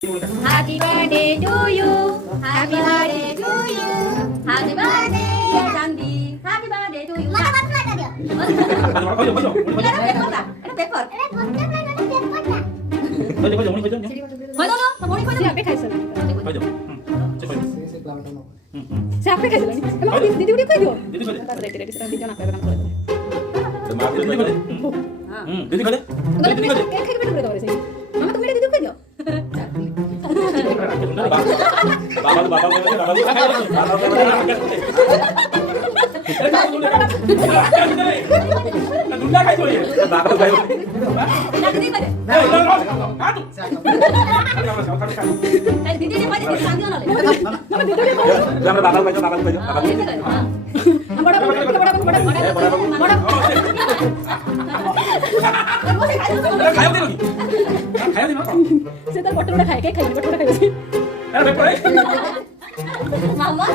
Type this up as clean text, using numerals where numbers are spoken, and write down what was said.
Happy birthday to you. Happy birthday to you. Happy birthday dear Janvi. Happy birthday to you. mana batu ada dia? Ada paper. Hoy no, মনি কই আপে খাইছে দিদি সে আপে খাইছে এমন দিদি উড়ি কই দিও করে রেডি রেডি দিদি না পাবে কাম করে মা দিদি করে দিদি করে দিদি করে কেক খাইবে করে দাও রে মামা তুমি দিদি কই দিও বাবা বাবা দুলা খাই চলে বাবা খাই দিদি কই দে দিদি নে কই দে সাঙ্গিও নলে মামা দিদি কই আমরা বাবা খাই বাবা খাই বাবা বড় খাইও দিন খাইও দিন সে তার বটলটা খায় কেক খাইবে বটলটা খাইবে মামা